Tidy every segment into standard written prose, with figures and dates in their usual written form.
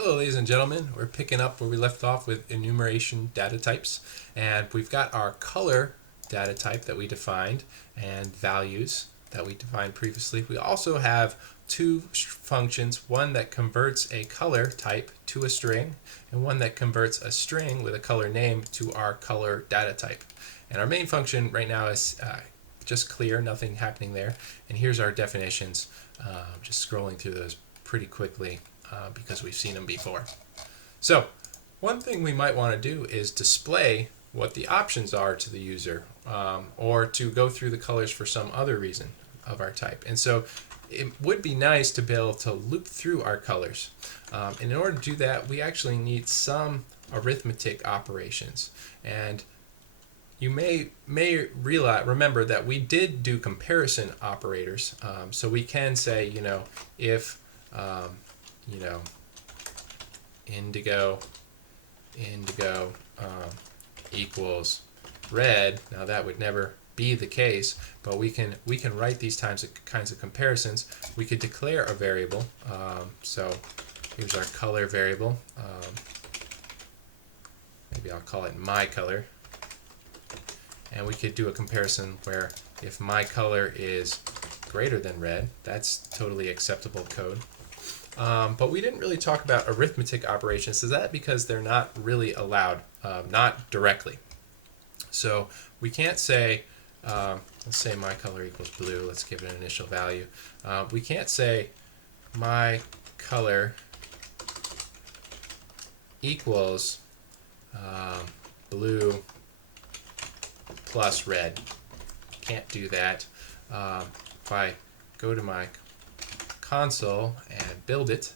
Hello ladies and gentlemen, we're picking up where we left off with enumeration data types, and we've got our color data type that we defined and values that we defined previously. We also have two functions, one that converts a color type to a string and one that converts a string with a color name to our color data type. And our main function right now is just clear, nothing happening there. And here's our definitions, just scrolling through those pretty quickly. Because we've seen them before. So one thing we might want to do is display what the options are to the user, or to go through the colors for some other reason of our type. And so it would be nice to be able to loop through our colors. And in order to do that, we actually need some arithmetic operations. And you may remember that we did do comparison operators. So we can say, if indigo equals red. Now that would never be the case, but we can write these kinds of comparisons. We could declare a variable. So here's our color variable. Maybe I'll call it my color. And we could do a comparison where if my color is greater than red, that's totally acceptable code. But we didn't really talk about arithmetic operations. Is that because they're not really allowed, not directly. So we can't say, let's say my color equals blue. Let's give it an initial value. We can't say my color equals blue plus red. Can't do that. If I go to my console and build it,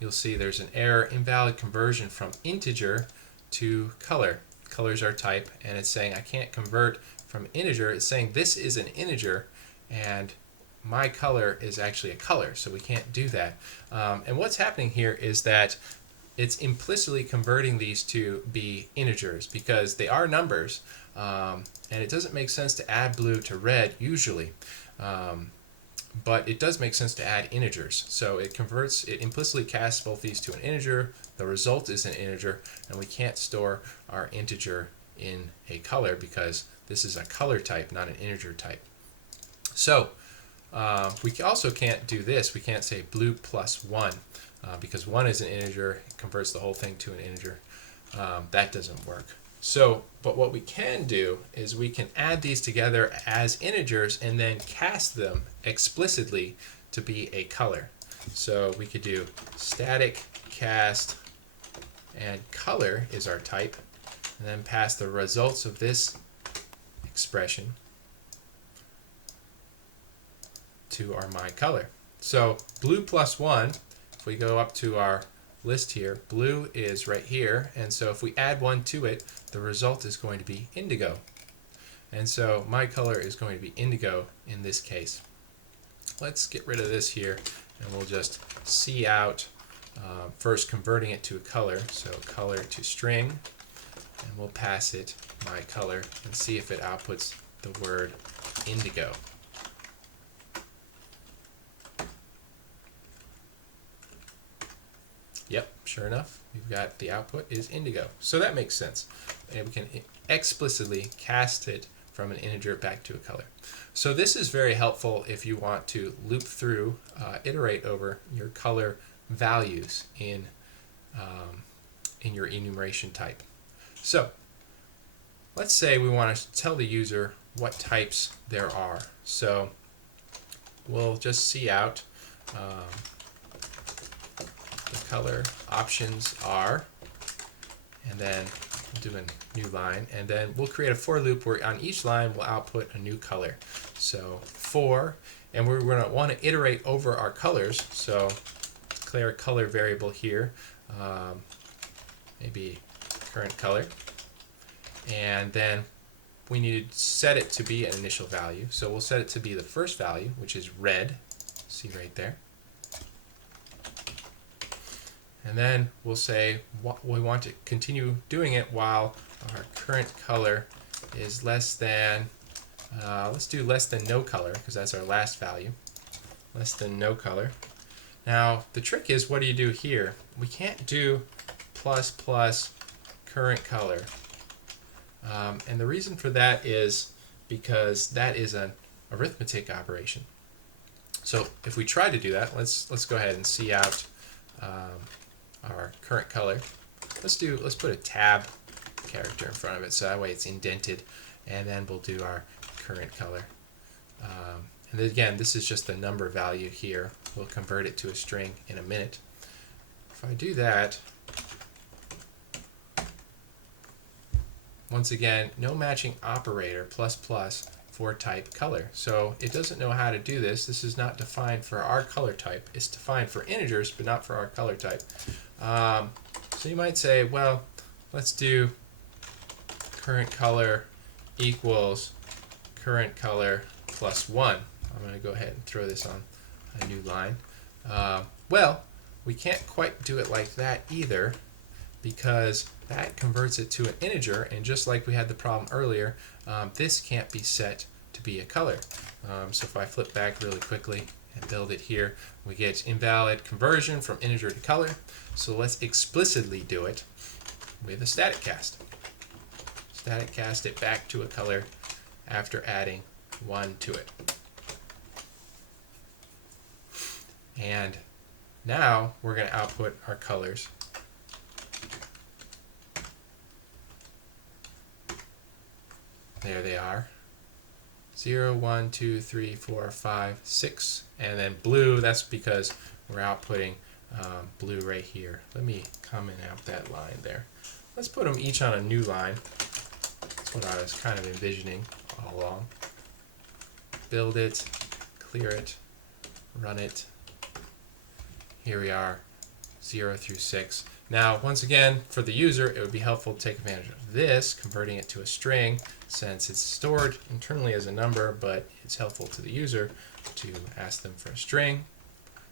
you'll see there's an error, invalid conversion from integer to color. Color is our type, and it's saying I can't convert from integer. It's saying this is an integer, and my color is actually a color, so we can't do that. And what's happening here is that it's implicitly converting these to be integers because they are numbers, and it doesn't make sense to add blue to red usually. But it does make sense to add integers. So it implicitly casts both these to an integer. The result is an integer, and we can't store our integer in a color because this is a color type, not an integer type. So we also can't do this. We can't say blue plus 1 because 1 is an integer. It converts the whole thing to an integer. That doesn't work. So, but what we can do is we can add these together as integers and then cast them explicitly to be a color. So we could do static cast, and color is our type, and then pass the results of this expression to our my color. So blue plus 1, if we go up to our list here, blue is right here, and so if we add 1 to it, the result is going to be indigo. And so my color is going to be indigo in this case. Let's get rid of this here, and we'll just see out first converting it to a color, so color to string, and we'll pass it my color and see if it outputs the word indigo. Yep, sure enough, we've got the output is indigo. So that makes sense. And we can explicitly cast it from an integer back to a color. So this is very helpful if you want to loop through, iterate over your color values in your enumeration type. So let's say we want to tell the user what types there are. So we'll just see out the color options are, and then we'll do a new line, and then we'll create a for loop where on each line we'll output a new color. So for, and we're going to want to iterate over our colors, so declare a color variable here, maybe current color, and then we need to set it to be an initial value. So we'll set it to be the first value, which is red, see right there. And then we'll say we want to continue doing it while our current color is less than, let's do less than no color because that's our last value, less than no color. Now the trick is, what do you do here? We can't do plus plus current color. And the reason for that is because that is an arithmetic operation. So if we try to do that, let's go ahead and see out our current color. Let's put a tab character in front of it, so that way it's indented, and then we'll do our current color. And then again, this is just the number value here. We'll convert it to a string in a minute. If I do that, once again, no matching operator plus plus for type color. So it doesn't know how to do this. This is not defined for our color type. It's defined for integers, but not for our color type. So you might say, well, let's do current color equals current color plus 1. I'm going to go ahead and throw this on a new line. Well, we can't quite do it like that either, because that converts it to an integer, and just like we had the problem earlier, this can't be set to be a color. So if I flip back really quickly and build it here, we get invalid conversion from integer to color. So let's explicitly do it with a static cast. Static cast it back to a color after adding 1 to it. And now we're going to output our colors. There they are. 0, 1, 2, 3, 4, 5, 6. And then blue, that's because we're outputting blue right here. Let me comment out that line there. Let's put them each on a new line. That's what I was kind of envisioning all along. Build it, clear it, run it. Here we are, 0 through 6. Now, once again, for the user, it would be helpful to take advantage of this, converting it to a string, since it's stored internally as a number, but it's helpful to the user to ask them for a string.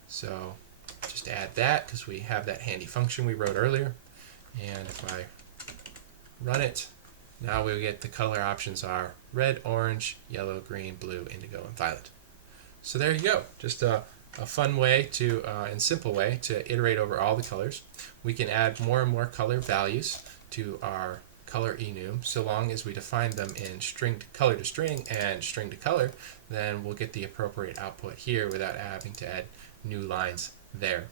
So just add that, because we have that handy function we wrote earlier. And if I run it, now we'll get the color options are red, orange, yellow, green, blue, indigo, and violet. So there you go. Just a fun way to, and simple way to iterate over all the colors. We can add more and more color values to our color enum, so long as we define them in string to color to string and string to color, then we'll get the appropriate output here without having to add new lines there.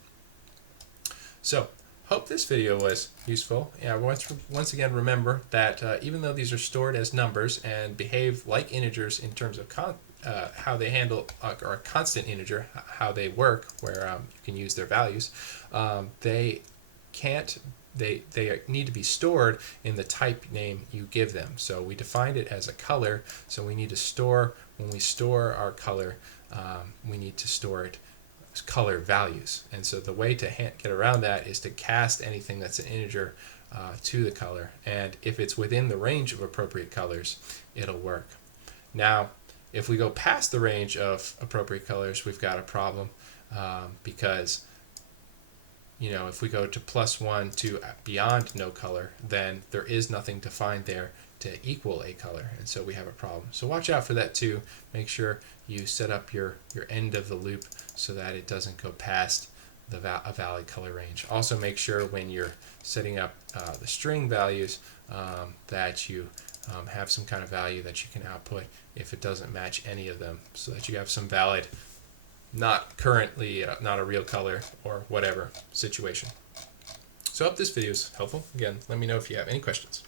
So, hope this video was useful. Yeah, once again, remember that even though these are stored as numbers and behave like integers in terms of how they handle, or a constant integer, how they work, where you can use their values, they need to be stored in the type name you give them. So we defined it as a color, so we need to store, when we store our color, we need to store it as color values. And so the way to get around that is to cast anything that's an integer to the color, and if it's within the range of appropriate colors, it'll work. Now, if we go past the range of appropriate colors, we've got a problem, because if we go to +1 to beyond no color, then there is nothing defined there to equal a color, and so we have a problem. So watch out for that too. Make sure you set up your end of the loop so that it doesn't go past a valid color range. Also make sure when you're setting up the string values that you have some kind of value that you can output if it doesn't match any of them, so that you have some valid, not currently, not a real color or whatever situation. So I hope this video is helpful. Again, let me know if you have any questions.